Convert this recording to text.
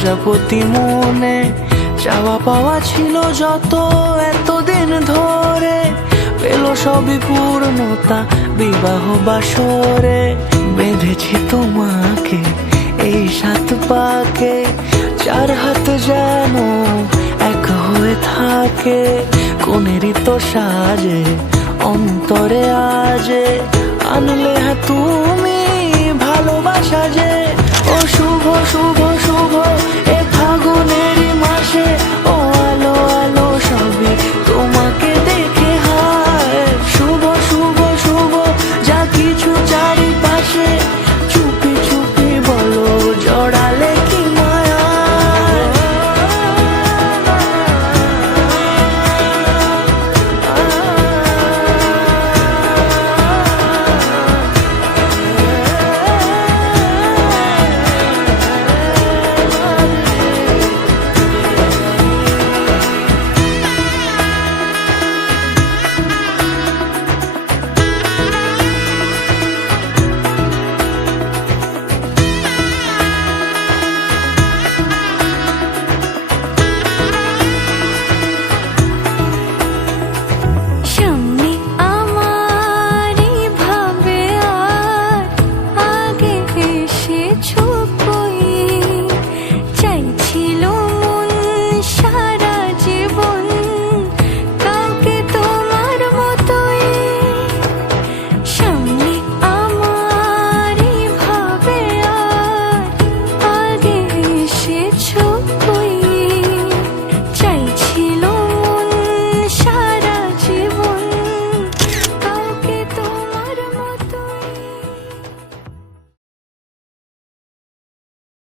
প্রজাপতি মনে চাওয়া পাওয়া ছিল যত এতদিন ধরে, পেল সবই পূর্ণতা বিবাহ বাসরে। বেঁধেছি তোমাকে এই 7 পাকে, 4 হাত যেন এক হয়ে থাকে। কোনেরই তো সাজে অন্তরে আজে আনলে তুমি ভালোবাসা যে। ও শুভ শুভ শুভ